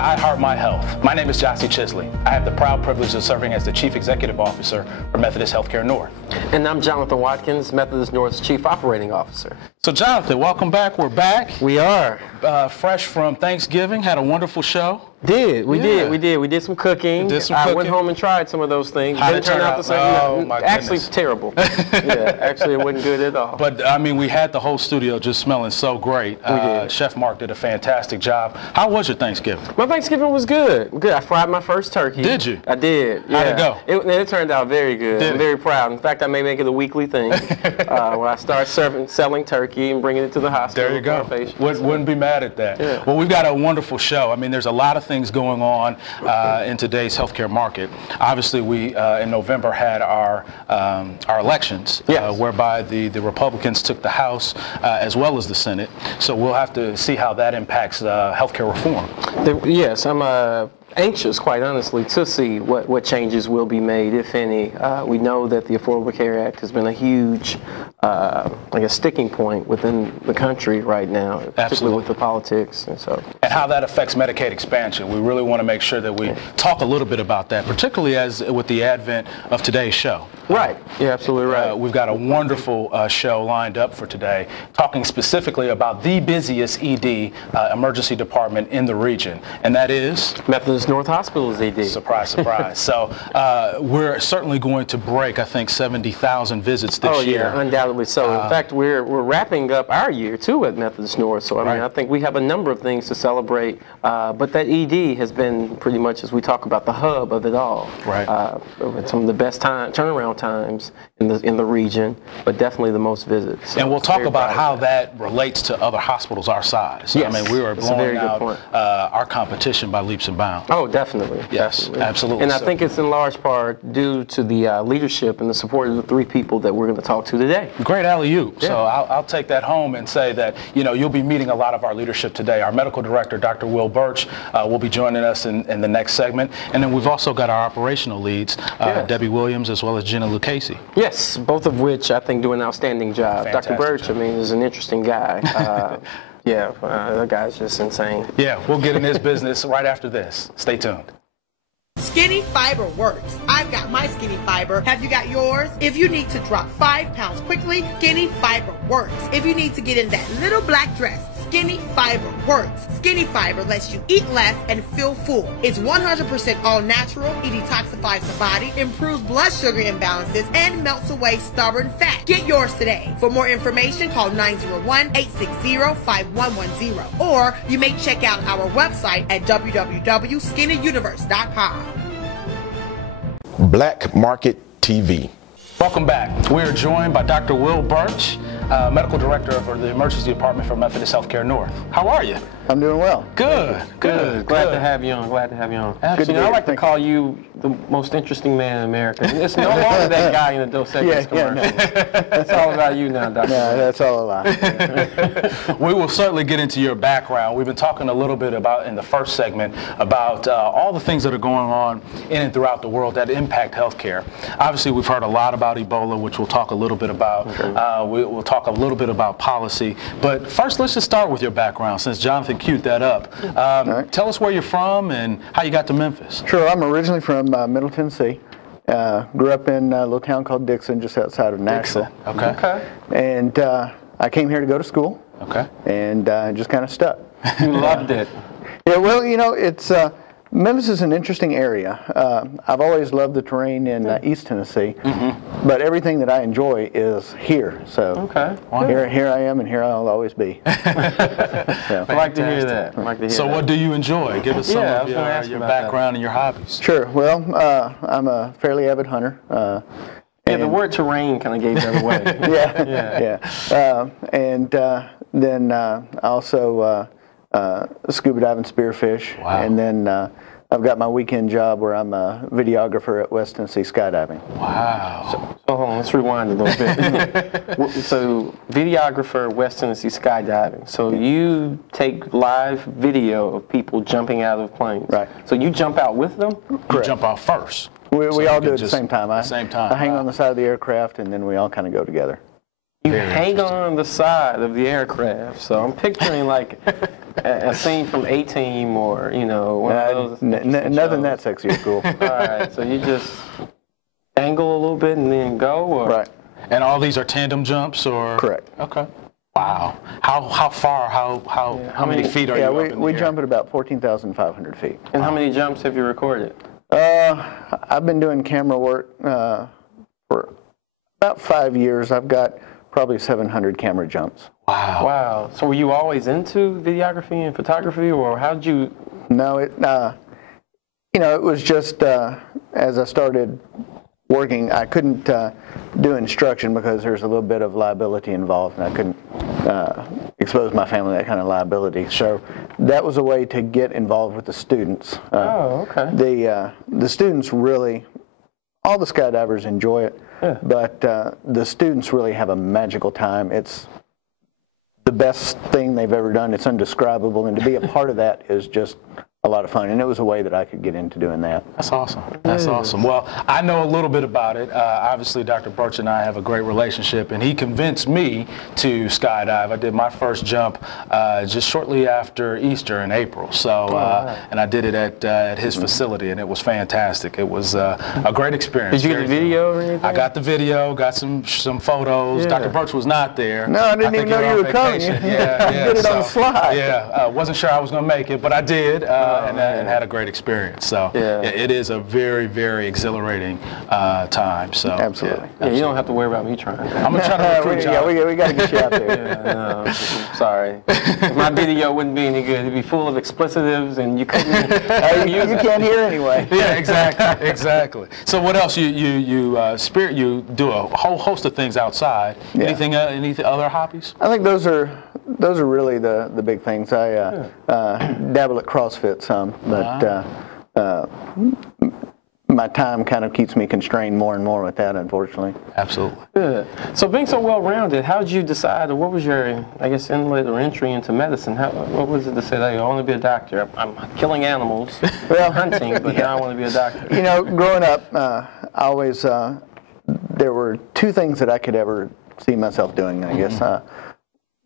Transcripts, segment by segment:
to I Heart My Health. My name is Gyasi Chisley. I have the proud privilege of serving as the Chief Executive Officer for Methodist Healthcare North. And I'm Jonathan Watkins, Methodist North's Chief Operating Officer. So Jonathan, welcome back. We're back. We are. Fresh from Thanksgiving, had a wonderful show. We did some cooking. I went home and tried some of those things. How did it turn out the same. Oh, my goodness. Actually, terrible. Yeah, actually, it wasn't good at all. But I mean, we had the whole studio just smelling so great. We did. Chef Mark did a fantastic job. How was your Thanksgiving? My Thanksgiving was good. Good. I fried my first turkey. Did you? I did. Yeah. How'd it go? It turned out very good. I'm very proud. In fact, I may make it a weekly thing where I start selling turkey and bringing it to the hospital. There you go. Wouldn't be mad at that. Yeah. Well, we've got a wonderful show. I mean, there's a lot of things going on in today's healthcare market. Obviously, we in November had our elections, whereby the Republicans took the House as well as the Senate. So we'll have to see how that impacts healthcare reform. Yes, I'm anxious, quite honestly, to see what changes will be made, if any. We know that the Affordable Care Act has been a huge, like a sticking point within the country right now, particularly with the politics. And how that affects Medicaid expansion. We really want to make sure that we talk a little bit about that, particularly as with the advent of today's show. Right. You're absolutely right. We've got a wonderful show lined up for today, talking specifically about the busiest ED emergency department in the region, and that is Methodist North Hospital's ED. Surprise, surprise. So we're certainly going to break, I think, 70,000 visits this year. Yeah, undoubtedly so. In fact, we're wrapping up our year, too, at Methodist North. So, I mean, I think we have a number of things to celebrate. But that ED has been pretty much, as we talk about, the hub of it all. Right. Some of the best turnaround times in the region, but definitely the most visits. So and we'll talk about how that relates to other hospitals our size. Yes, I mean, we were blowing out our competition by leaps and bounds. Oh, definitely. Yes, definitely. absolutely. And I think it's in large part due to the leadership and the support of the three people that we're going to talk to today. Great alley-oop. Yeah. So I'll take that home and say that, you know, you'll be meeting a lot of our leadership today. Our medical director, Dr. Burch, will be joining us in the next segment. And then we've also got our operational leads, Debby Williams as well as Gina Lucchesi. Yes, both of which I think do an outstanding job. Fantastic Dr. Burch, job. I mean, is an interesting guy. That guy's just insane. Yeah, we'll get in his business right after this. Stay tuned. Skinny Fiber works. I've got my Skinny Fiber. Have you got yours? If you need to drop 5 pounds quickly, Skinny Fiber works. If you need to get in that little black dress, Skinny Fiber works. Skinny Fiber lets you eat less and feel full. It's 100% all natural. It detoxifies the body, improves blood sugar imbalances, and melts away stubborn fat. Get yours today. For more information, call 901-860-5110. Or you may check out our website at www.skinnyuniverse.com. Black Market TV. Welcome back. We are joined by Dr. Burch, Medical Director of the Emergency Department for Methodist Healthcare North. How are you? I'm doing well. Good. Glad to have you on. Glad to have you on. Absolutely. I like to call you the most interesting man in America. It's no longer that guy in the Dos Equis commercial. It's all about you now, Doctor. No, that's all a lie. We will certainly get into your background. We've been talking a little bit about, in the first segment, about all the things that are going on in and throughout the world that impact healthcare. Obviously, we've heard a lot about Ebola, which we'll talk a little bit about. Okay. We'll talk a little bit about policy. But first, let's just start with your background, since Jonathan queued that up. Right. Tell us where you're from and how you got to Memphis. Sure. I'm originally from Middle Tennessee. Grew up in a little town called Dixon, just outside of Nashville. Okay. And I came here to go to school. Okay. And just kind of stuck. You loved it. Yeah. Well, you know, it's Memphis is an interesting area. I've always loved the terrain in East Tennessee, but everything that I enjoy is here. So here I am, and here I'll always be. I'd like to hear that. So what do you enjoy? Give us some of your background and your hobbies. Sure. Well, I'm a fairly avid hunter. The word terrain kind of gave that away. And then I also scuba dive and spearfish. Wow. And then I've got my weekend job where I'm a videographer at West Tennessee skydiving. Wow. So hold on, let's rewind a little bit. So videographer, West Tennessee skydiving. So you take live video of people jumping out of planes. Right. So you jump out with them? Correct. You jump out first. We all do it at the same time. Same time. I hang on the side of the aircraft, and then we all kind of go together. You hang on the side of the aircraft, so I'm picturing like a scene from A-Team or, you know, one of those. Nothing that sexy or cool. All right, so you just angle a little bit and then go? Or? Right. And all these are tandem jumps, or? Correct. Okay. Wow. How far, how many feet are you up in the we air? jump at about 14,500 feet. And how many jumps have you recorded? I've been doing camera work for about 5 years. I've got probably 700 camera jumps. Wow. Wow. So were you always into videography and photography, or how did you? No, it was just as I started working, I couldn't do instruction because there's a little bit of liability involved, and I couldn't expose my family to that kind of liability. So that was a way to get involved with the students. Oh, okay. The students really, all the skydivers enjoy it, but the students really have a magical time. It's the best thing they've ever done. It's indescribable, and to be a part of that is just a lot of fun, and it was a way that I could get into doing that. That's awesome. That's awesome. Well, I know a little bit about it. Obviously, Dr. Burch and I have a great relationship, and he convinced me to skydive. I did my first jump just shortly after Easter in April. So, and I did it at his facility, and it was fantastic. It was a great experience. Did you get the video or anything? I got the video, got some photos. Yeah. Dr. Burch was not there. No, I didn't even know you were coming. Yeah, You did it on the slide. Yeah, wasn't sure I was going to make it, but I did. And had a great experience. So it is a very, very exhilarating time. So Absolutely. Yeah, you don't have to worry about me trying. I'm gonna try to recruit you. we got to get you out there. Yeah, no, sorry. My video wouldn't be any good. It'd be full of explicitives, and you couldn't. You can't hear anyway. Yeah, exactly. So what else? You do a whole host of things outside. Yeah. Anything other hobbies? I think those are really the big things. I dabble at CrossFit some, but my time kind of keeps me constrained more and more with that, unfortunately. Absolutely. Good. So being so well-rounded, how did you decide, or what was your, I guess, inlet or entry into medicine? What was it to say, hey, I want to be a doctor? I'm killing animals, hunting, but now I want to be a doctor. You know, growing up, I always, there were two things that I could ever see myself doing, I guess.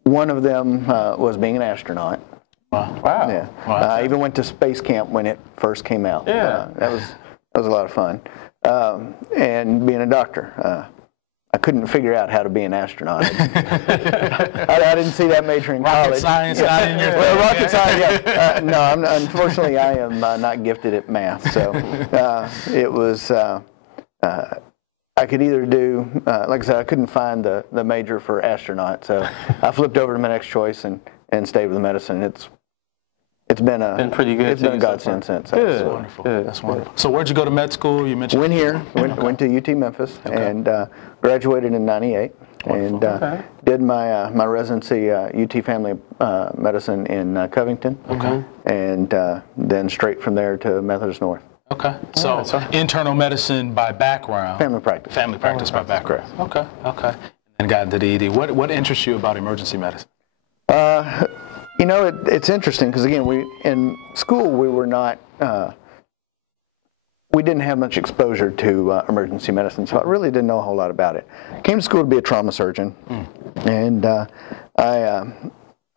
One of them was being an astronaut. Wow. Yeah. Wow. I even went to space camp when it first came out. Yeah. That was a lot of fun. And being a doctor. I couldn't figure out how to be an astronaut. I didn't see that major in college. Rocket science, not in your Well, thing. rocket science, yeah. No, unfortunately, I am not gifted at math. So it was, I could either do, like I said, I couldn't find the major for astronaut. So I flipped over to my next choice and stayed with medicine. It's been pretty good. It's been a godsend since. Good. That's wonderful. That's wonderful. So where'd you go to med school? You mentioned. Went to UT Memphis and graduated in '98 and did my residency UT Family Medicine in Covington. Okay. And then straight from there to Methodist North. Okay. So internal medicine by background. Family practice. Family practice by background. Okay. Okay. And got into the ED. What interests you about emergency medicine? You know, it's interesting because, again, in school we were not, we didn't have much exposure to emergency medicine, so I really didn't know a whole lot about it. Came to school to be a trauma surgeon, and I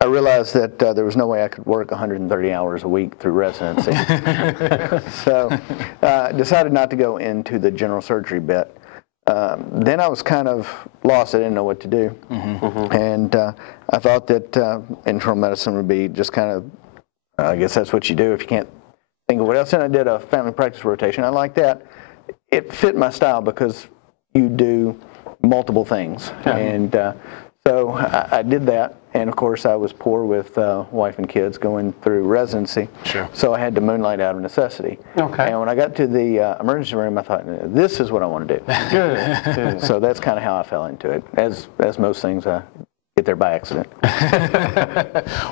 realized that there was no way I could work 130 hours a week through residency. So decided not to go into the general surgery bit. Then I was kind of lost. I didn't know what to do. And I thought that internal medicine would be just kind of, I guess that's what you do if you can't think of what else. And I did a family practice rotation. I liked that. It fit my style because you do multiple things. And so I did that. And of course, I was poor with wife and kids going through residency. Sure. So I had to moonlight out of necessity. Okay. And when I got to the emergency room, I thought, this is what I want to do. Good. So that's kind of how I fell into it. As most things, get there by accident.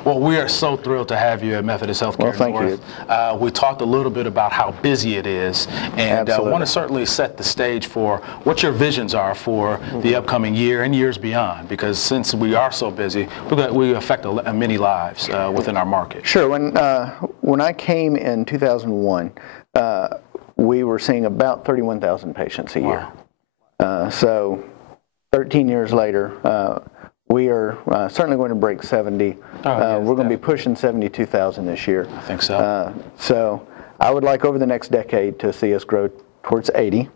Well, we are so thrilled to have you at Methodist Healthcare. Well, thank North. you. We talked a little bit about how busy it is, and want to certainly set the stage for what your visions are for the upcoming year and years beyond, because since we are so busy, we affect many lives within our market. Sure. When I came in 2001, we were seeing about 31,000 patients a year. So 13 years later, we are certainly going to break 70. We're going to be pushing 72,000 this year. I think so. So I would like over the next decade to see us grow towards 80.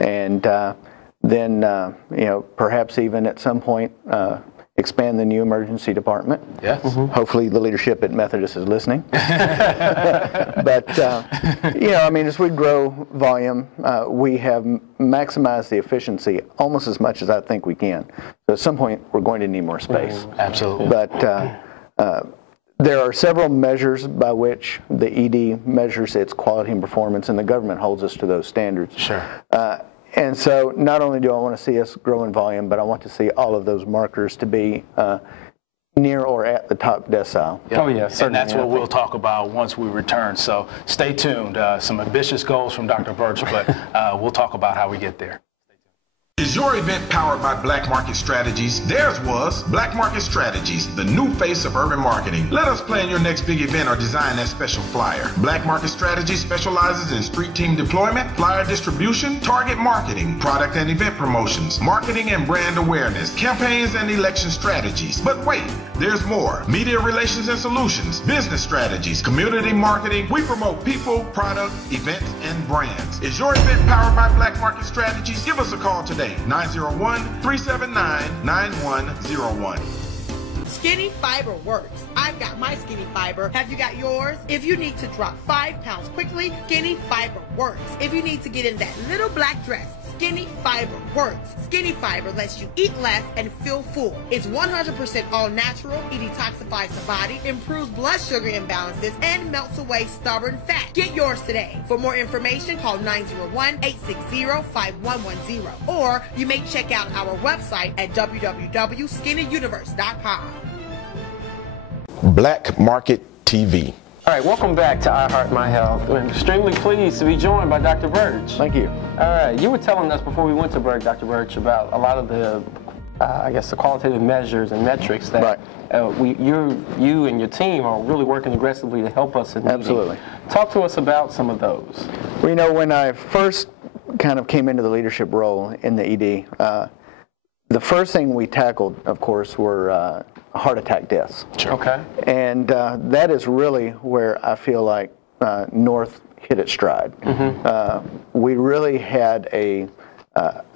And then, perhaps even at some point, expand the new emergency department. Yes. Hopefully the leadership at Methodist is listening. But, as we grow volume, we have maximized the efficiency almost as much as I think we can. So at some point, we're going to need more space. Absolutely. But there are several measures by which the ED measures its quality and performance, and the government holds us to those standards. Sure. And so not only do I want to see us grow in volume, but I want to see all of those markers to be near or at the top decile. Yep. Oh, yeah. And that's what we'll talk about once we return. So stay tuned. Some ambitious goals from Dr. Burch, but we'll talk about how we get there. Is your event powered by Black Market Strategies? Theirs was Black Market Strategies, the new face of urban marketing. Let us plan your next big event or design that special flyer. Black Market Strategies specializes in street team deployment, flyer distribution, target marketing, product and event promotions, marketing and brand awareness, campaigns and election strategies. But wait, there's more. Media relations and solutions, business strategies, community marketing. We promote people, product, events, and brands. Is your event powered by Black Market Strategies? Give us a call today. 901-379-9101. Skinny Fiber works. I've got my Skinny Fiber. Have you got yours? If you need to drop 5 pounds quickly, Skinny Fiber works. If you need to get in that little black dress, Skinny Fiber works. Skinny Fiber lets you eat less and feel full. It's 100% all natural. It detoxifies the body, improves blood sugar imbalances, and melts away stubborn fat. Get yours today. For more information, call 901-860-5110. Or you may check out our website at www.skinnyuniverse.com. Black Market TV. All right, welcome back to I Heart My Health. I'm extremely pleased to be joined by Dr. Burch. Thank you. All right, you were telling us before we went to break, Dr. Burch, about a lot of the, the qualitative measures and metrics that you and your team are really working aggressively to help us in meeting. Absolutely. Talk to us about some of those. Well, when I first kind of came into the leadership role in the ED, the first thing we tackled, of course, were heart attack deaths. Sure. Okay. And that is really where I feel like North hit its stride. We really had a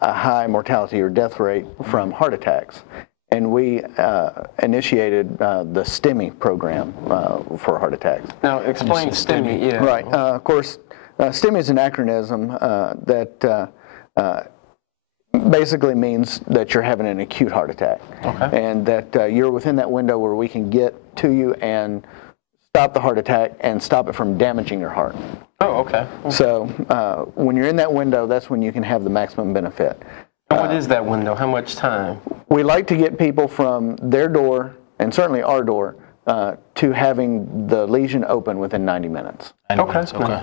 high mortality or death rate from heart attacks. And we initiated the STEMI program for heart attacks. Now, explain STEMI. Yeah. Right. Of course, STEMI is an acronym that basically means that you're having an acute heart attack. Okay. And that you're within that window where we can get to you and stop the heart attack and stop it from damaging your heart. Oh, okay. So when you're in that window, that's when you can have the maximum benefit. What is that window? How much time? We like to get people from their door, and certainly our door, to having the lesion open within 90 minutes. 90 minutes, okay.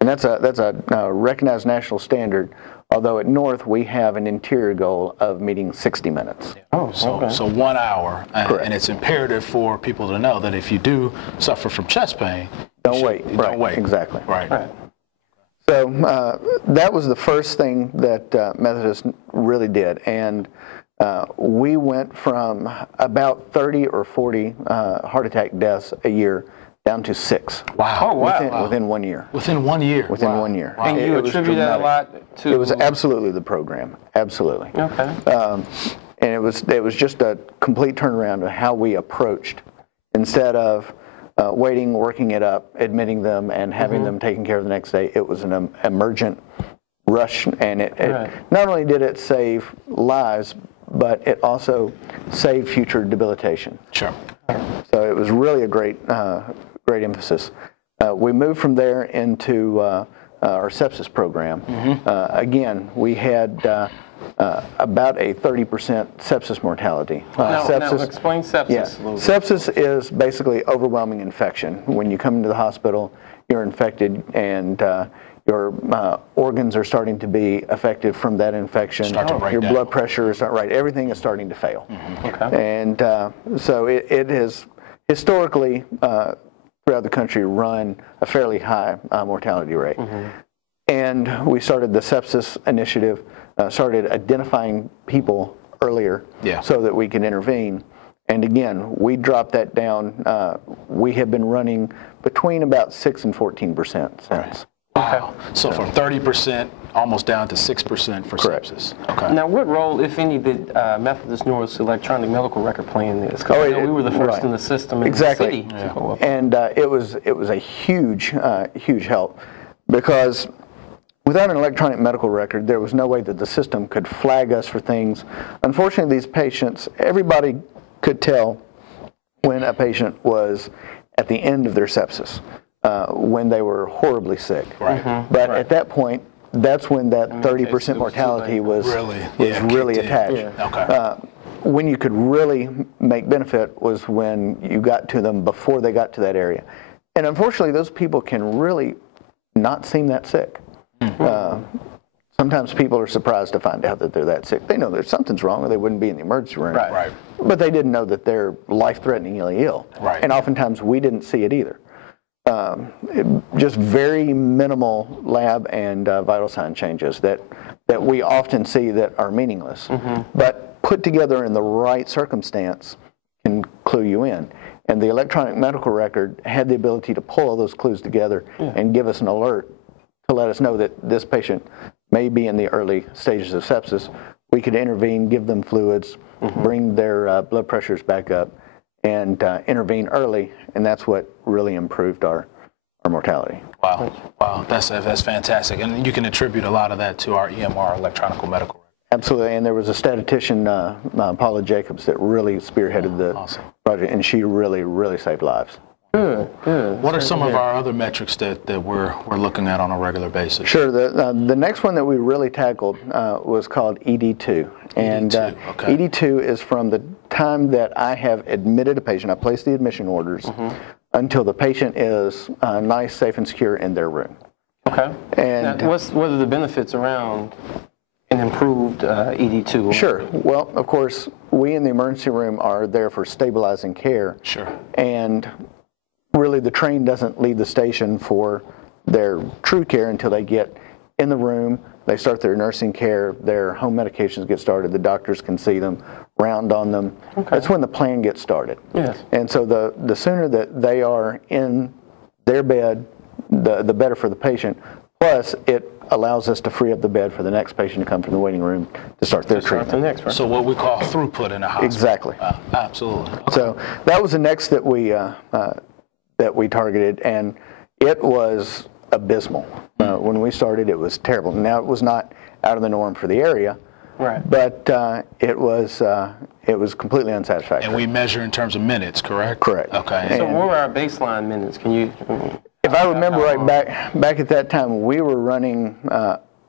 And that's a recognized national standard, although at North we have an interior goal of meeting 60 minutes. Oh, so 1 hour. And it's imperative for people to know that if you do suffer from chest pain, don't wait. Don't wait. Exactly. Right. So that was the first thing that Methodist really did. And we went from about 30 or 40 heart attack deaths a year down to 6. Wow. Oh, wow. Within 1 year. Within 1 year. Within 1 year. Wow. And you attribute that a lot to? It was absolutely the program. Absolutely. Okay. And it was just a complete turnaround of how we approached, instead of waiting, working it up, admitting them, and having them taken care of the next day. It was an emergent rush, and it not only did it save lives, but it also saved future debilitation. Sure. So it was really a great emphasis. We moved from there into our sepsis program. Again, we had about a 30% sepsis mortality. Now explain sepsis a little bit. Sepsis is basically overwhelming infection. When you come into the hospital, you're infected, and your organs are starting to be affected from that infection. Your blood pressure is not right. Everything is starting to fail. Okay. And so it has historically throughout the country run a fairly high mortality rate. And we started the sepsis initiative, started identifying people earlier so that we can intervene. And again, we dropped that down. We have been running between about 6 and 14% since. Wow. So from 30% almost down to 6% for sepsis. Okay. Now, what role, if any, did Methodist North's electronic medical record play in this? Because we were the first in the system in the city to go up. And it was a huge, huge help, because without an electronic medical record, there was no way that the system could flag us for things. Unfortunately, these patients, everybody could tell when a patient was at the end of their sepsis, when they were horribly sick. Right. But at that point, that's when that 30% mortality was really attached. Okay. When you could really make benefit was when you got to them before they got to that area. And unfortunately, those people can really not seem that sick. Sometimes people are surprised to find out that they're that sick. They know there's something's wrong or they wouldn't be in the emergency room. Right. But they didn't know that they're life-threateningly ill. Right. And oftentimes we didn't see it either. Just very minimal lab and vital sign changes that we often see that are meaningless. But put together in the right circumstance can clue you in. And the electronic medical record had the ability to pull all those clues together and give us an alert to let us know that this patient may be in the early stages of sepsis. We could intervene, give them fluids, bring their blood pressures back up, and intervene early, and that's what really improved our mortality. Wow, that's fantastic. And you can attribute a lot of that to our EMR, electronic medical record. Absolutely, and there was a statistician, Paula Jacobs, that really spearheaded the project, and she really, really saved lives. Good. What are some of our other metrics that we're looking at on a regular basis? Sure. The next one that we really tackled was called ED2. And ED2 is from the time that I have admitted a patient, I place the admission orders, until the patient is nice, safe, and secure in their room. Okay. And now, what are the benefits around an improved ED2? Sure. Well, of course, we in the emergency room are there for stabilizing care. Sure. And really, the train doesn't leave the station for their true care until they get in the room, they start their nursing care, their home medications get started, the doctors can see them, round on them. That's when the plan gets started. Yes. And so the sooner that they are in their bed, the better for the patient. Plus, it allows us to free up the bed for the next patient to come from the waiting room to start their treatment. So what we call throughput in a hospital. Exactly. Absolutely. Okay. So that was the next that we targeted, and it was abysmal. When we started, it was terrible. Now, it was not out of the norm for the area, but it was completely unsatisfactory. And we measure in terms of minutes, correct? Correct. Okay. So what were our baseline minutes? Can you? If I remember right, back at that time, we were running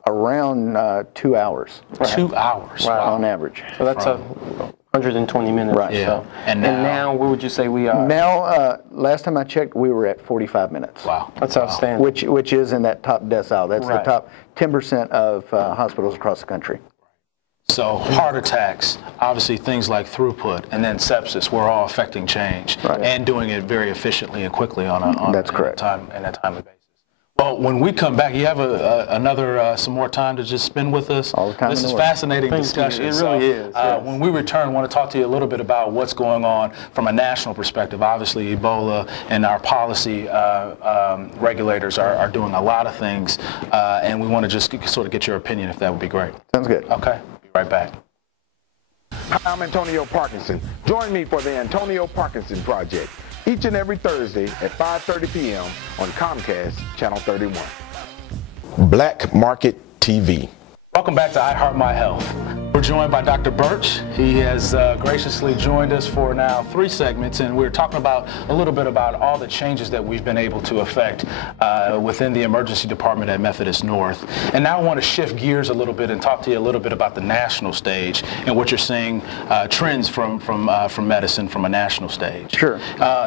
around 2 hours. 2 hours. Wow. On average. So that's 120 minutes. Right. Yeah. So. And now, where would you say we are? Now, last time I checked, we were at 45 minutes. Wow. That's outstanding. Which is in that top decile. That's the top 10% of hospitals across the country. So heart attacks, obviously things like throughput, and then sepsis, we're all affecting change and doing it very efficiently and quickly on a timely basis. Well, when we come back, you have some more time to just spend with us. All the time. This is fascinating discussion. It really is. Yes. When we return, I want to talk to you a little bit about what's going on from a national perspective. Obviously, Ebola and our policy regulators are doing a lot of things, and we want to just sort of get your opinion, if that would be great. Sounds good. Okay. Be right back. Hi, I'm Antonio Parkinson. Join me for the Antonio Parkinson Project each and every Thursday at 5:30 p.m. on Comcast Channel 31. Black Market TV. Welcome back to I Heart My Health. We're joined by Dr. Burch. He has graciously joined us for now 3 segments, and we're talking about a little bit about all the changes that we've been able to affect within the emergency department at Methodist North. And now I want to shift gears a little bit and talk to you a little bit about the national stage and what you're seeing trends from medicine from a national stage. Sure.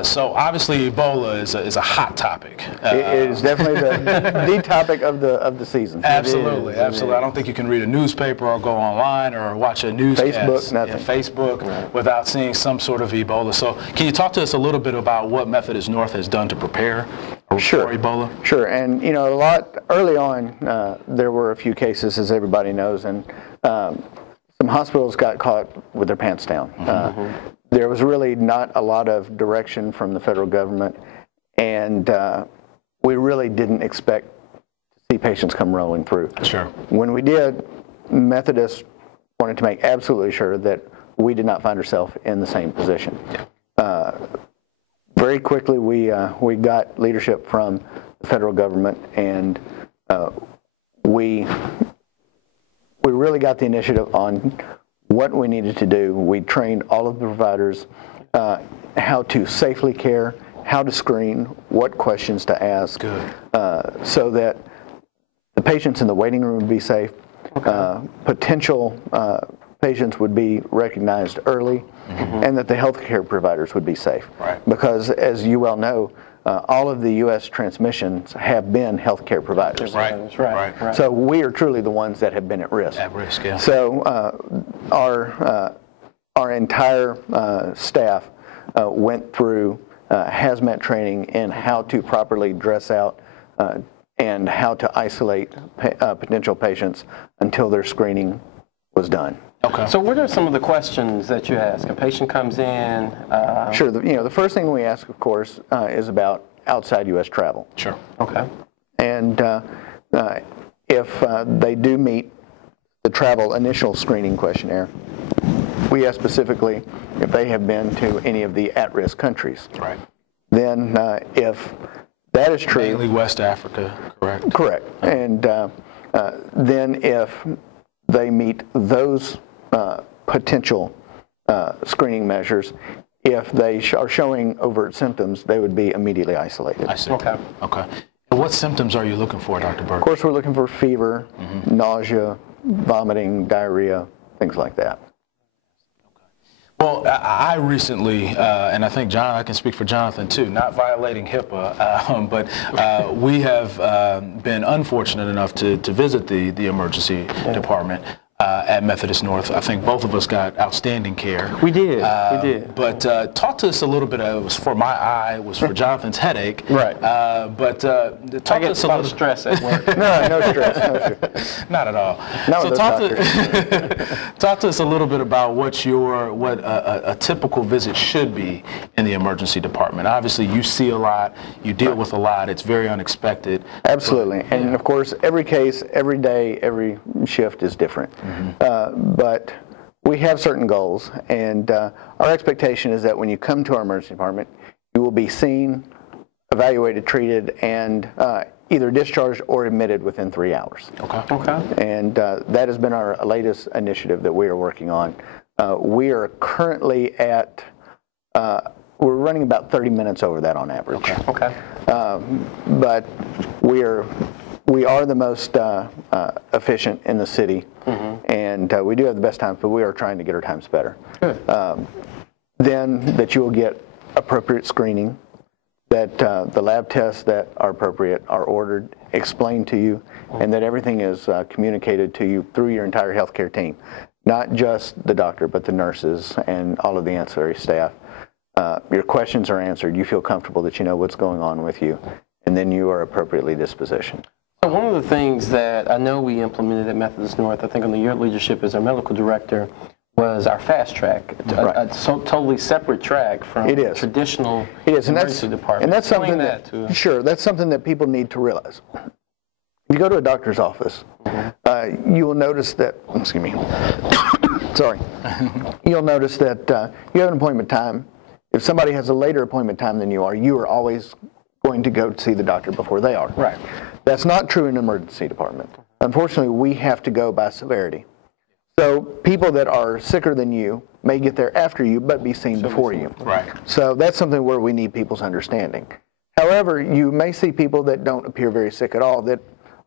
So obviously Ebola is a hot topic. It is definitely the topic of the season. Absolutely, absolutely. I don't think you can read a newspaper or go online or watch a newscast, Facebook, without seeing some sort of Ebola. So can you talk to us a little bit about what Methodist North has done to prepare Sure. for Ebola? Sure, and you know, a lot early on, there were a few cases, as everybody knows, and some hospitals got caught with their pants down. There was really not a lot of direction from the federal government, and we really didn't expect to see patients come rolling through. Sure. When we did, Methodist wanted to make absolutely sure that we did not find ourselves in the same position. Very quickly, we got leadership from the federal government, and we really got the initiative on what we needed to do. We trained all of the providers how to safely care, how to screen, what questions to ask, so that the patients in the waiting room would be safe. Potential patients would be recognized early, and that the healthcare providers would be safe. Right. Because, as you well know, all of the U.S. transmissions have been healthcare providers. Right. So we are truly the ones that have been at risk. At risk, yeah. So our entire staff went through hazmat training in how to properly dress out and how to isolate potential patients until their screening was done. Okay. So what are some of the questions that you ask? A patient comes in. Sure. The first thing we ask, of course, is about outside U.S. travel. Sure. Okay. And if they do meet the travel initial screening questionnaire, we ask specifically if they have been to any of the at-risk countries. Right. Then if that is true. Mainly West Africa, correct? Correct. And then if they meet those potential screening measures, if they are showing overt symptoms, they would be immediately isolated. I see. Okay. Okay. And what symptoms are you looking for, Dr. Burch? Of course, we're looking for fever, nausea, vomiting, diarrhea, things like that. Well, I recently, and I think John, I can speak for Jonathan too, not violating HIPAA, but we have been unfortunate enough to visit the emergency department at Methodist North. I think both of us got outstanding care. We did. We did. But talk to us a little bit. It was for my eye. It was for Jonathan's headache. Right. But talk to us a little. Stress at work. No stress. No stress. Not at all. No, So talk to us a little bit about what a typical visit should be in the emergency department. Obviously, you see a lot. You deal with a lot. It's very unexpected. Absolutely. And of course, every case, every day, every shift is different. But we have certain goals, and our expectation is that when you come to our emergency department, you will be seen, evaluated, treated, and either discharged or admitted within 3 hours. Okay. And that has been our latest initiative that we are working on. We are currently at, we're running about 30 minutes over that on average. Okay. But we are the most efficient in the city, and we do have the best times, but we are trying to get our times better. Then that you will get appropriate screening, that the lab tests that are appropriate are ordered, explained to you, and that everything is communicated to you through your entire healthcare team, not just the doctor, but the nurses and all of the ancillary staff. Your questions are answered. You feel comfortable that you know what's going on with you, and then you are appropriately dispositioned. So one of the things that I know we implemented at Methodist North, I think under your leadership as our medical director, was our fast track, a totally separate track from traditional emergency department. And that's something that's something that people need to realize. You go to a doctor's office, you will notice that, excuse me, sorry, you'll notice that you have an appointment time. If somebody has a later appointment time than you are always going to go to see the doctor before they are. Right. That's not true in an emergency department. Unfortunately, we have to go by severity. So people that are sicker than you may get there after you, but be seen before you. Right. So that's something where we need people's understanding. However, you may see people that don't appear very sick at all that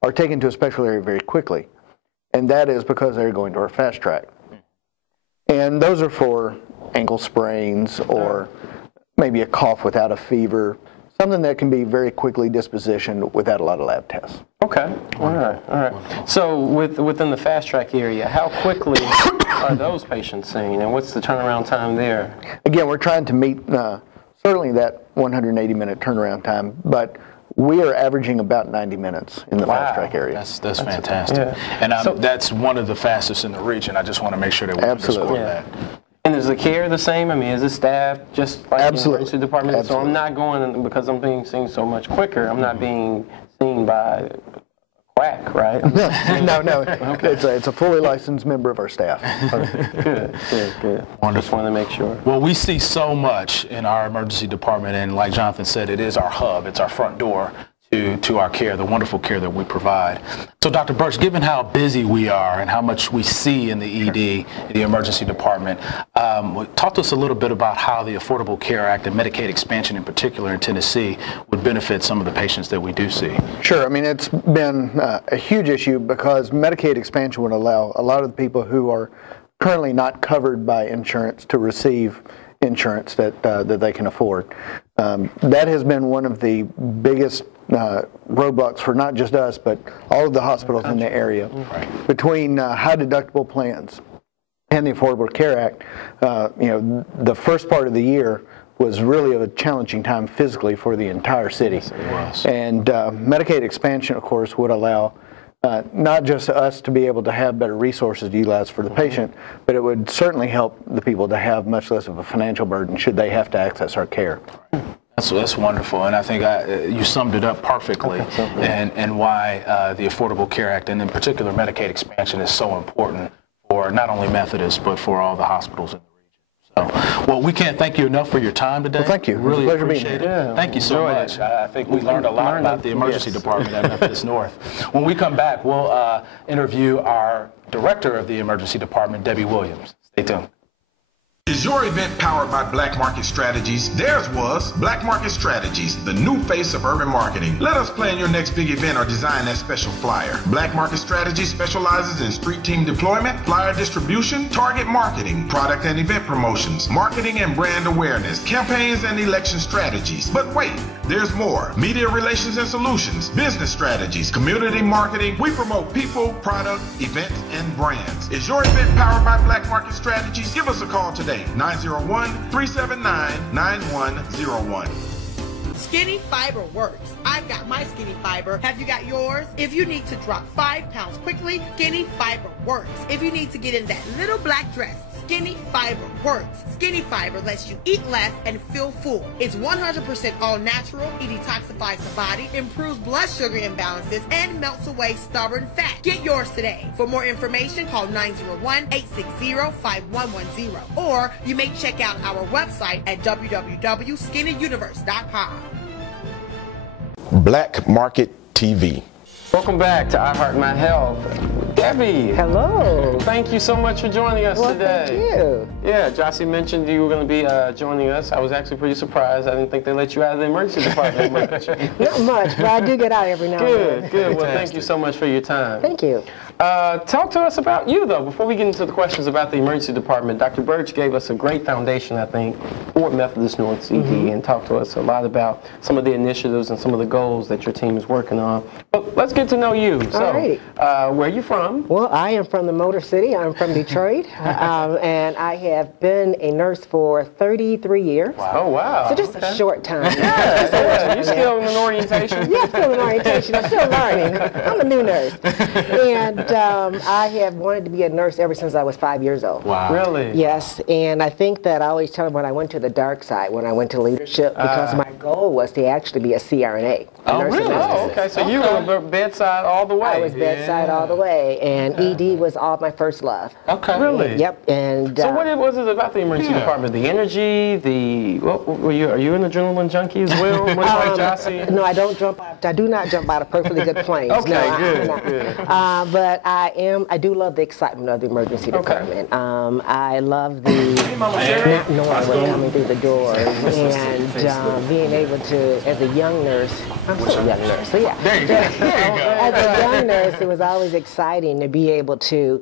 are taken to a special area very quickly. And that is because they're going to our fast track. And those are for ankle sprains or maybe a cough without a fever, something that can be very quickly dispositioned without a lot of lab tests. Okay. All right. So within the fast track area, how quickly are those patients seen, and what's the turnaround time there? Again, we're trying to meet certainly that 180-minute turnaround time, but we are averaging about 90 minutes in the fast track area. That's fantastic. Yeah. And that's one of the fastest in the region. I just want to make sure that we underscore that. And is the care the same? I mean, is it staffed just like the emergency department? Absolutely. So I'm not going, because I'm being seen so much quicker, I'm not being seen by quack, right? No. Okay. It's a fully licensed member of our staff. Good. Wonderful. Just want to make sure. Well, we see so much in our emergency department, and like Jonathan said, it is our hub, it's our front door to our care, the wonderful care that we provide. So Dr. Burch, given how busy we are and how much we see in the ED, the emergency department, talk to us a little bit about how the Affordable Care Act and Medicaid expansion in particular in Tennessee would benefit some of the patients that we do see. Sure. I mean, it's been a huge issue because Medicaid expansion would allow a lot of the people who are currently not covered by insurance to receive insurance that they can afford. That has been one of the biggest roadblocks for not just us, but all of the hospitals in the area. Right. Between high deductible plans and the Affordable Care Act, the first part of the year was really a challenging time physically for the entire city. Yes, it was. And Medicaid expansion, of course, would allow not just us to be able to have better resources to utilize for the patient, but it would certainly help the people to have much less of a financial burden should they have to access our care. That's wonderful, and I think you summed it up perfectly, and why the Affordable Care Act, and in particular Medicaid expansion, is so important for not only Methodist, but for all the hospitals in the region. So, well, we can't thank you enough for your time today. Well, thank you. Really it was a pleasure appreciate being here. it. Thank you so much. I think we learned a lot about the emergency department at Methodist North. When we come back, we'll interview our director of the emergency department, Debby Williams. Stay tuned. Is your event powered by Black Market Strategies? Theirs was Black Market Strategies, the new face of urban marketing. Let us plan your next big event or design that special flyer. Black Market Strategies specializes in street team deployment, flyer distribution, target marketing, product and event promotions, marketing and brand awareness, campaigns and election strategies. But wait, there's more. Media relations and solutions, business strategies, community marketing. We promote people, product, events, and brands. Is your event powered by Black Market Strategies? Give us a call today. 901-379-9101. Skinny Fiber works. I've got my Skinny Fiber. Have you got yours? If you need to drop 5 pounds quickly, Skinny Fiber works. If you need to get in that little black dress, Skinny Fiber works. Skinny Fiber lets you eat less and feel full. It's 100% all natural. It detoxifies the body, improves blood sugar imbalances, and melts away stubborn fat. Get yours today. For more information, call 901-860-5110. Or you may check out our website at www.skinnyuniverse.com. Black Market TV. Welcome back to I Heart My Health. Debby. Hello. Thank you so much for joining us today. Thank you. Yeah, Gyasi mentioned you were going to be joining us. I was actually pretty surprised. I didn't think they let you out of the emergency department. Not much, but I do get out every now and then. Good. Well, thank you so much for your time. Thank you. Talk to us about you, though. Before we get into the questions about the emergency department, Dr. Burch gave us a great foundation, I think, for Methodist North CD, and talked to us a lot about some of the initiatives and some of the goals that your team is working on. But let's get to know you. So, where are you from? Well, I am from the Motor City. I'm from Detroit, and I have been a nurse for 33 years. Wow. Oh, wow. So just a short time. You're still in orientation? Yeah, still in orientation. I'm still learning. I'm a new nurse. And I have wanted to be a nurse ever since I was 5 years old. Wow. Really? Yes, and I think that I always tell them when I went to the dark side, when I went to leadership, because my goal was to actually be a CRNA. Oh, really? Oh, okay. So you were bedside all the way. I was bedside all the way, and ED was all my first love. Okay. Really? Yep. And so what was it about the emergency department? The energy, are you an adrenaline junkie as well, much like Gyasi? No, I don't jump out. I do not jump out of perfectly good planes. Okay, no, good. But I do love the excitement of the emergency department. I love the not knowing what's coming through the doors, and being able to, as a young nurse, I'm still a young nurse, so yeah. There you go. As a young nurse, it was always exciting to be able to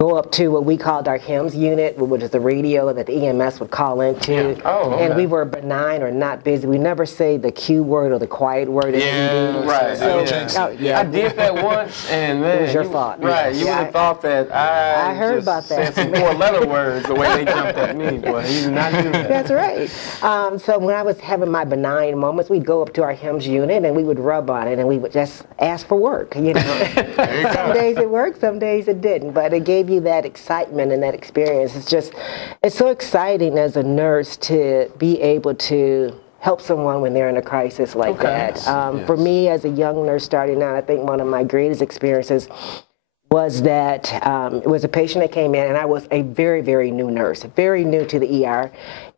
go up to what we called our HIMS unit, which is the radio that the EMS would call into. Yeah. Oh, okay. And we were benign or not busy. We never say the Q word or the quiet word. Right. So, I did that once, and man, it was your fault. Right. You would have thought that I heard about that. said some 4-letter words the way they jumped at me. Boy, he did not do that. That's right. So when I was having my benign moments, we'd go up to our HIMS unit and we would rub on it and we would just ask for work. You know, some days it worked, some days it didn't, but it gave you that excitement and that experience. It's so exciting as a nurse to be able to help someone when they're in a crisis like that. For me, as a young nurse starting out, I think one of my greatest experiences was that it was a patient that came in, and I was a very, very new nurse, very new to the ER.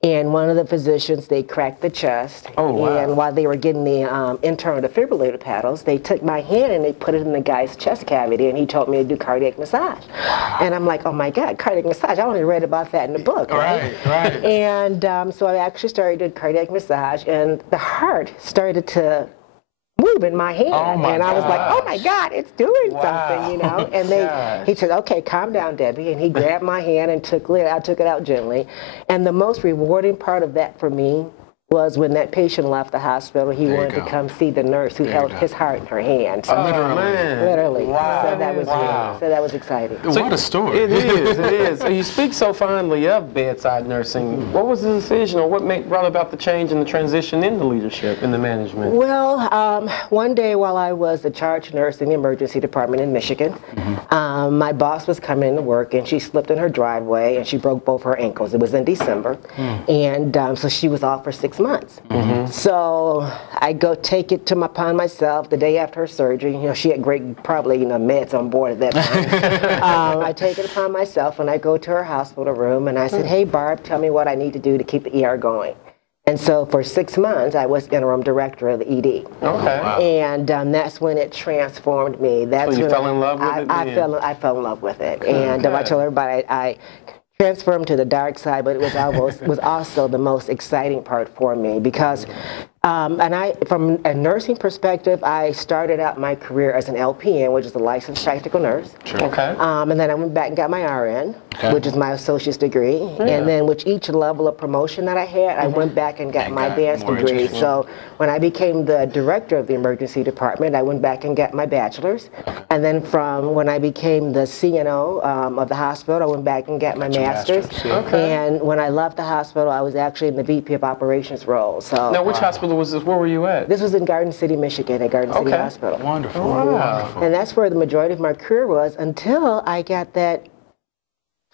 And one of the physicians, they cracked the chest. Oh, wow. And while they were getting the internal defibrillator paddles, they took my hand and they put it in the guy's chest cavity, and he told me to do cardiac massage. And I'm like, oh my God, cardiac massage. I only read about that in the book, right? Right. And so I actually started doing cardiac massage, and the heart started to move in my hand. And I was like, oh my God, it's doing something, you know? And he said, okay, calm down, Debbie. And he grabbed my hand and took it out gently. And the most rewarding part of that for me was when that patient left the hospital, he wanted to come see the nurse who held his heart in her hand. So, literally. Wow. So that was exciting. So what a story. It is. So you speak so fondly of bedside nursing. What was the decision, or what brought about the change and the transition into leadership in the management? Well, one day while I was a charge nurse in the emergency department in Michigan, my boss was coming to work, and she slipped in her driveway and she broke both her ankles. It was in December. And so she was off for 6 months. So I go take it upon myself the day after her surgery. You know, she had probably meds on board at that time. I take it upon myself and I go to her hospital room and I said, hey Barb, tell me what I need to do to keep the ER going. And so for 6 months, I was interim director of the ED. Okay. And that's when it transformed me. That's so you when fell in love with it? I fell in love with it. And I told everybody I transformed to the dark side, but it was also the most exciting part for me because, from a nursing perspective, I started out my career as an LPN, which is a licensed practical nurse. Sure. Okay. And then I went back and got my RN, which is my associate's degree. And then with each level of promotion that I had, I went back and got my advanced degree. So when I became the director of the emergency department, I went back and got my bachelor's. And then from when I became the CNO of the hospital, I went back and got my master's. And when I left the hospital, I was actually in the VP of operations role. So now, which hospital was this? Where were you at? This was in Garden City, Michigan, at Garden City Hospital. Wonderful. Wow. And that's where the majority of my career was until I got that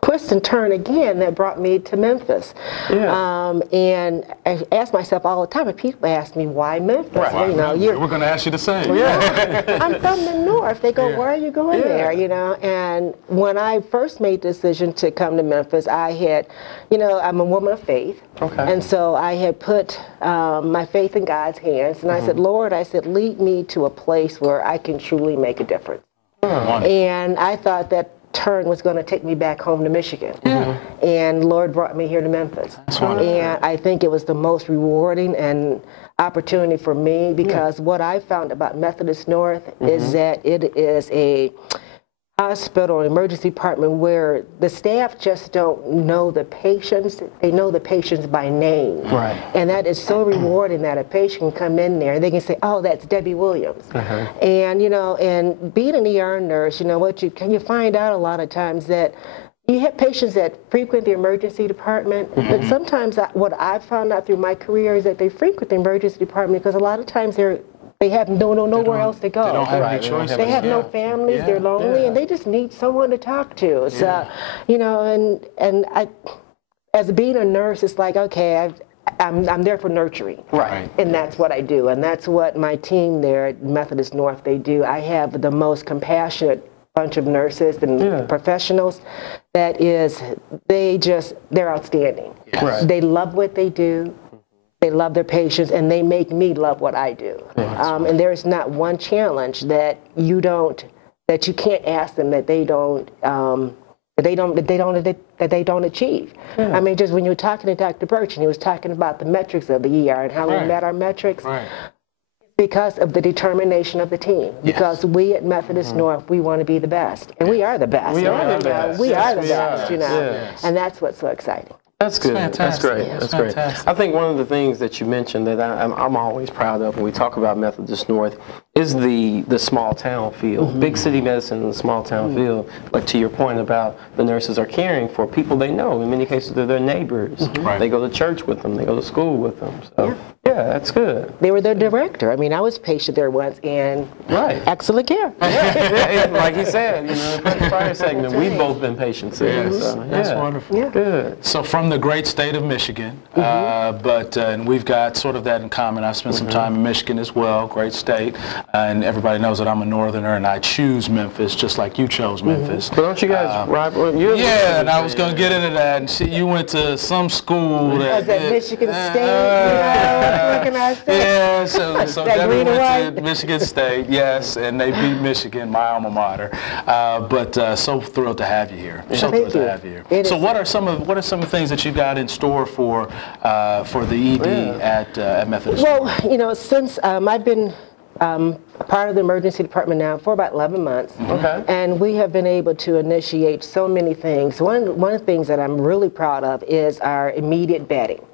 twist and turn again that brought me to Memphis. And I ask myself all the time, and people ask me, why Memphis? Right. You know, we're going to ask you the same. I'm from the north. They go, why are you going there? You know, and when I first made the decision to come to Memphis, I had, I'm a woman of faith. And so I had put my faith in God's hands, and I said, Lord, lead me to a place where I can truly make a difference. And I thought that turn was going to take me back home to Michigan. And Lord brought me here to Memphis. And I think it was the most rewarding and opportunity for me because what I found about Methodist North is that it is a hospital, an emergency department where the staff just don't know the patients. They know the patients by name. And that is so rewarding that a patient can come in there and they can say, oh, that's Debbie Williams. And, and being an ER nurse, you find out a lot of times that you have patients that frequent the emergency department, but sometimes what I've found out through my career is that they frequent the emergency department because a lot of times they have nowhere else to go. They don't have any choices. They have no families. They're lonely, and they just need someone to talk to. So, and I, as being a nurse, it's like, okay, I'm there for nurturing. And that's what I do, and that's what my team there at Methodist North they do. I have the most compassionate bunch of nurses and professionals. That is, they're outstanding. They love what they do. They love their patients, and they make me love what I do. And there is not one challenge that you can't ask them that they don't achieve. I mean, just when you were talking to Dr. Burch, and he was talking about the metrics of the ER and how we met our metrics. Because of the determination of the team. Because we at Methodist North, we want to be the best. And we are the best. We are the best. We are the best, you know. Yes. And that's what's so exciting. That's good. That's great. Yeah, That's fantastic. great. I think one of the things that you mentioned that I'm always proud of when we talk about Methodist North is the small town feel. Big city medicine in the small town feel. Like to your point about the nurses are caring for people they know. In many cases, they're their neighbors. Right. They go to church with them. They go to school with them. So yeah, that's good. They were their director. I mean, I was patient there once, and excellent care. Like he said, you know, in the prior segment, we've both been patients there. Yes. So, That's wonderful. Yeah. Good. So from the great state of Michigan, and we've got sort of that in common. I've spent some time in Michigan as well, great state, and everybody knows that I'm a northerner and I choose Memphis just like you chose Memphis. But don't you guys rival? Yeah, and I was going to get into that. And you went to some school Was that Michigan State? What can I say? Yeah, so That Debby green and went to white? Michigan State, yes, and they beat Michigan, my alma mater. But so thrilled to have you here. So Thank thrilled you. to have you here. So what are some of the things that you got in store for the ED at Methodist? Well, you know, since I've been part of the emergency department now for about 11 months. Okay. And we have been able to initiate so many things. One of the things that I'm really proud of is our immediate bedding.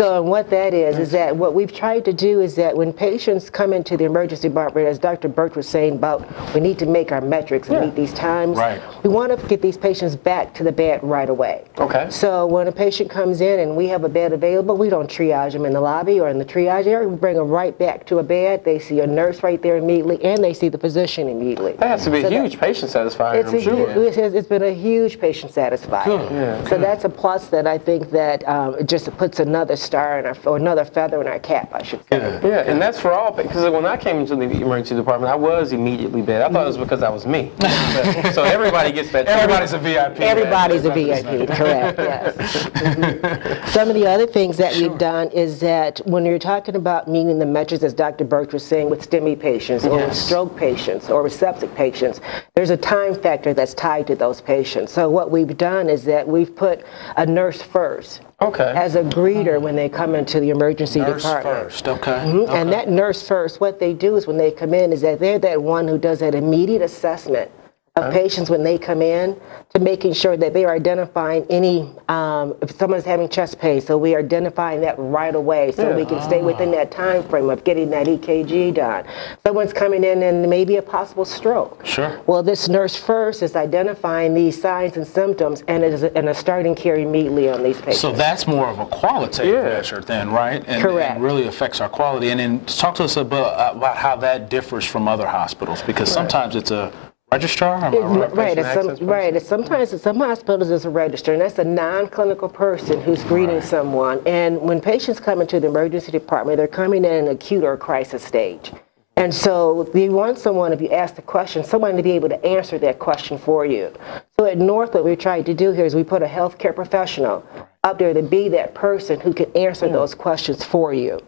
So what that is that what we've tried to do is that when patients come into the emergency department, as Dr. Burch was saying about we need to make our metrics and meet these times, we want to get these patients back to the bed right away. Okay. So when a patient comes in and we have a bed available, we don't triage them in the lobby or in the triage area. We bring them right back to a bed. They see a nurse right there immediately, and they see the physician immediately. That has to be a huge patient satisfier, I'm sure. It's been a huge patient satisfier. Yeah, so that's a plus that I think that it just puts another star in our, or another feather in our cap, I should say. Yeah, and that's for all, because when I came into the emergency department, I was immediately bed. I thought it was because I was me. So everybody gets that. Everybody's a VIP. Everybody's a VIP, correct, yes. Some of the other things that we've done is that when you're talking about meeting the metrics, as Dr. Burch was saying, with STEMI patients or with stroke patients or with septic patients, there's a time factor that's tied to those patients. So what we've done is that we've put a nurse first. As a greeter when they come into the emergency department. Nurse first, okay. And that nurse first, what they do is when they come in is that they're that one who does that immediate assessment of patients when they come in, to making sure that they are identifying any, if someone's having chest pain, so we are identifying that right away so we can stay within that time frame of getting that EKG done. Someone's coming in and maybe a possible stroke. Sure. Well, this nurse first is identifying these signs and symptoms and is starting care immediately on these patients. So that's more of a qualitative measure then, right? Correct. And really affects our quality. And then talk to us about how that differs from other hospitals, because sometimes it's a registrar? Sometimes at some hospitals it's a registrar, and that's a non-clinical person who's greeting someone. And when patients come into the emergency department, they're coming in an acute or crisis stage. And so you want someone, if you ask the question, someone to be able to answer that question for you. So at North, what we tried to do here is we put a healthcare professional up there to be that person who can answer those questions for you.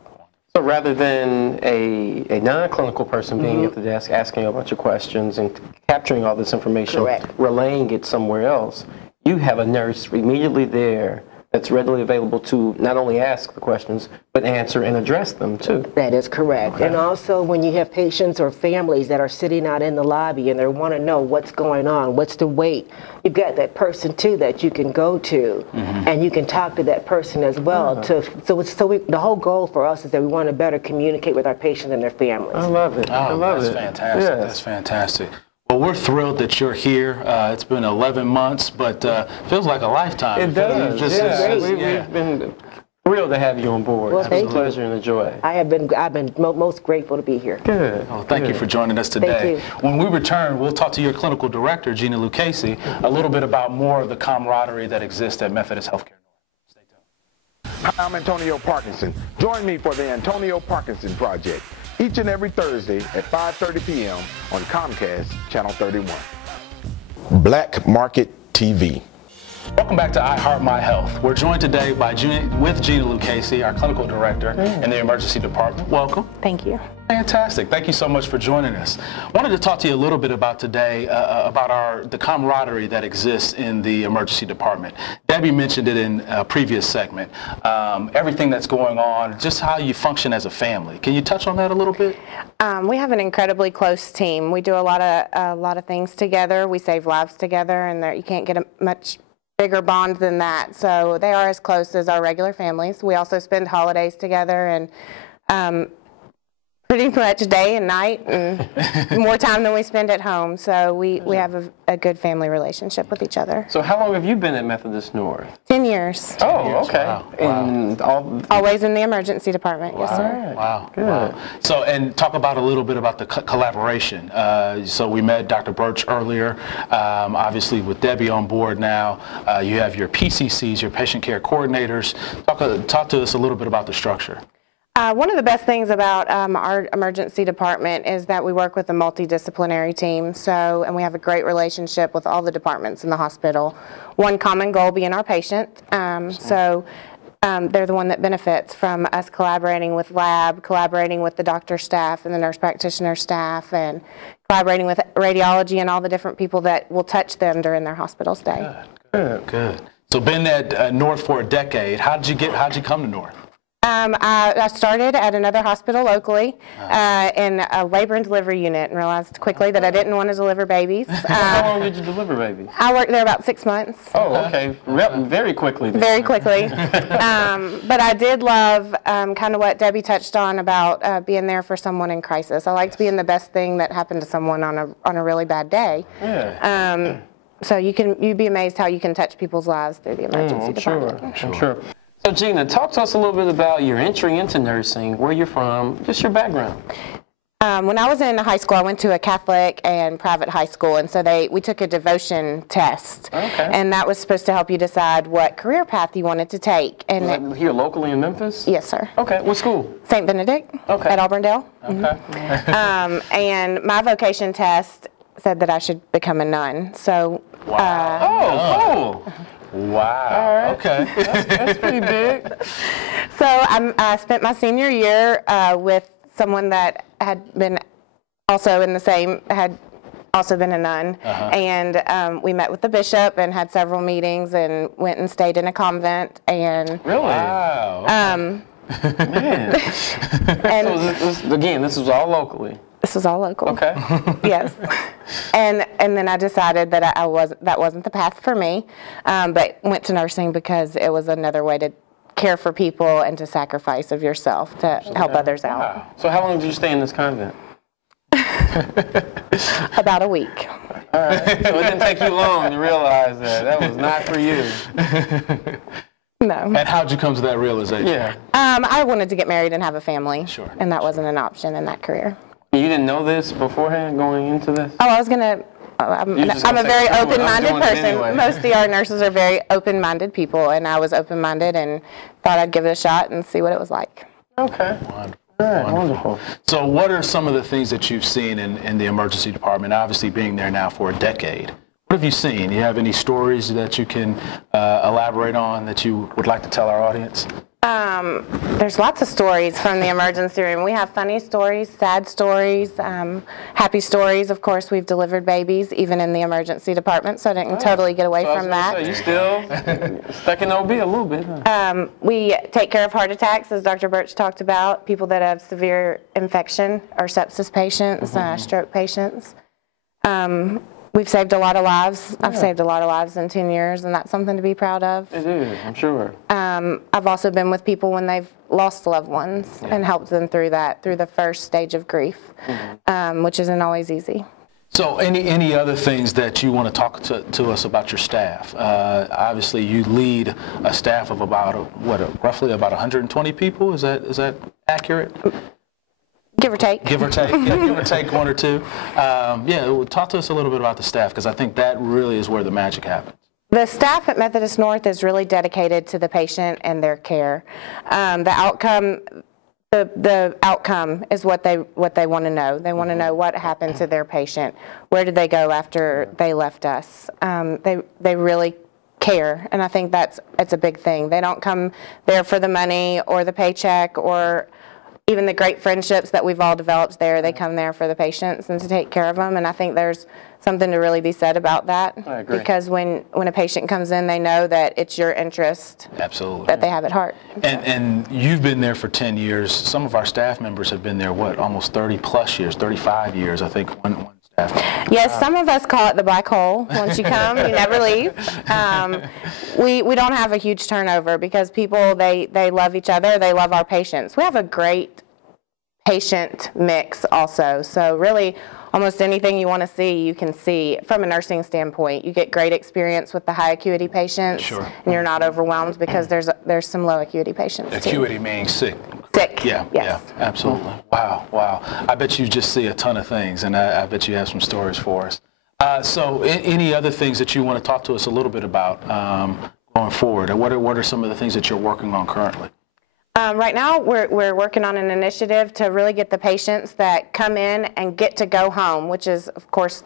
So rather than a non-clinical person being at the desk asking a bunch of questions and capturing all this information, relaying it somewhere else, you have a nurse immediately there that's readily available to not only ask the questions, but answer and address them too. That is correct. And also when you have patients or families that are sitting out in the lobby and they want to know what's going on, what's the wait, you've got that person too that you can go to and you can talk to that person as well. The whole goal for us is that we want to better communicate with our patients and their families. I love it. I love it. That's fantastic. Yes. That's fantastic. Well, we're thrilled that you're here. It's been 11 months, but feels like a lifetime. It does. We've been thrilled to have you on board. Well, it's a pleasure and a joy. I've been most grateful to be here. Good. Well, thank you for joining us today. Thank you. When we return, we'll talk to your clinical director, Gina Lucchesi, a little bit about more of the camaraderie that exists at Methodist Healthcare. Stay tuned. Hi, I'm Antonio Parkinson. Join me for the Antonio Parkinson Project each and every Thursday at 5:30 p.m. on Comcast Channel 31. Black Market TV. Welcome back to I Heart My Health. We're joined today with Gina Lucchesi, our clinical director in the emergency department. Welcome. Thank you. Fantastic. Thank you so much for joining us. I wanted to talk to you a little bit about today, about the camaraderie that exists in the emergency department. Debbie mentioned it in a previous segment. Everything that's going on, just how you function as a family. Can you touch on that a little bit? We have an incredibly close team. We do a lot of things together. We save lives together, and you can't get a much bigger bond than that. So they are as close as our regular families. We also spend holidays together, and pretty much day and night, and more time than we spend at home. So we have a good family relationship with each other. So how long have you been at Methodist North? 10 years. Oh, okay. Wow. And Always in the emergency department, yes, sir. Wow. Good. Wow. So, and talk about a little bit about the collaboration. So we met Dr. Burch earlier, obviously with Debbie on board now. You have your PCCs, your patient care coordinators. Talk to us a little bit about the structure. One of the best things about our emergency department is that we work with a multidisciplinary team. And we have a great relationship with all the departments in the hospital. One common goal being our patient. They're the one that benefits from us collaborating with lab, collaborating with the doctor staff and the nurse practitioner staff, and collaborating with radiology and all the different people that will touch them during their hospital stay. Good. So been at North for a decade. How'd you come to North? I started at another hospital locally in a labor and delivery unit, and realized quickly that I didn't want to deliver babies. How long did you deliver babies? I worked there about 6 months. Oh, okay. Very quickly then. Very quickly. But I did love kind of what Debbie touched on about being there for someone in crisis. I liked being the best thing that happened to someone on a really bad day. Yeah. So you'd be amazed how you can touch people's lives through the emergency department. I'm sure. So Gina, talk to us a little bit about your entry into nursing, where you're from, just your background. When I was in high school, I went to a Catholic and private high school, and so we took a devotion test. Okay. And that was supposed to help you decide what career path you wanted to take. And was that here locally in Memphis? Yes, sir. Okay. What school? St. Benedict. Okay. At Auburndale. Okay. And my vocation test said that I should become a nun. So. Cool. Wow. All right. Okay. That's pretty big. So I spent my senior year with someone that had been also had also been a nun. And we met with the bishop and had several meetings and went and stayed in a convent. And really? Wow. Man. And so this was all locally. This was all local. Okay. Yes. And then I decided that that wasn't the path for me, but went to nursing because it was another way to care for people and to sacrifice of yourself to help others out. Wow. So how long did you stay in this convent? About a week. All right. So it didn't take you long to realize that was not for you. No. And how'd you come to that realization? Yeah. I wanted to get married and have a family. Sure. And that wasn't an option in that career. You didn't know this beforehand going into this? Oh, I was going to. I'm a very open-minded person. Anyway. Most of nurses are very open-minded people, and I was open-minded and thought I'd give it a shot and see what it was like. Okay. Wonderful. All right, wonderful. So what are some of the things that you've seen in the emergency department, obviously being there now for a decade? What have you seen? Do you have any stories that you can elaborate on that you would like to tell our audience? There's lots of stories from the emergency room. We have funny stories, sad stories, happy stories. Of course, we've delivered babies even in the emergency department, so I didn't totally get away from that. You still stuck in OB a little bit, huh? We take care of heart attacks, as Dr. Burch talked about, people that have severe infection or sepsis patients, stroke patients. We've saved a lot of lives. I've saved a lot of lives in 10 years, and that's something to be proud of. It is, I'm sure. I've also been with people when they've lost loved ones and helped them through the first stage of grief, which isn't always easy. So any other things that you want to talk to us about your staff? Obviously, you lead a staff of about, roughly about 120 people? Is that accurate? Give or take. Give or take, give or take one or two. Talk to us a little bit about the staff, because I think that really is where the magic happens. The staff at Methodist North is really dedicated to the patient and their care. The outcome is what they want to know. They want to know what happened to their patient. Where did they go after they left us? They really care, and I think it's a big thing. They don't come there for the money or the paycheck or even the great friendships that we've all developed there. They come there for the patients and to take care of them, and I think there's something to really be said about that. I agree. Because when a patient comes in, they know that it's your interest Absolutely. that they have at heart. And you've been there for 10 years. Some of our staff members have been there, what, almost 30 plus years, 35 years, I think, one staff member. Yes, some of us call it the black hole. Once you come, you never leave. We don't have a huge turnover because people, they love each other. They love our patients. We have a great patient mix also. So really, almost anything you want to see, you can see from a nursing standpoint. You get great experience with the high acuity patients, Sure. and you're not overwhelmed because there's some low acuity patients too. Acuity meaning sick. Sick. Yeah, Yes. yeah, absolutely. Wow. I bet you just see a ton of things, and I bet you have some stories for us. So any other things that you want to talk to us a little bit about going forward? What are some of the things that you're working on currently? Right now, we're working on an initiative to really get the patients that come in and get to go home, which is, of course,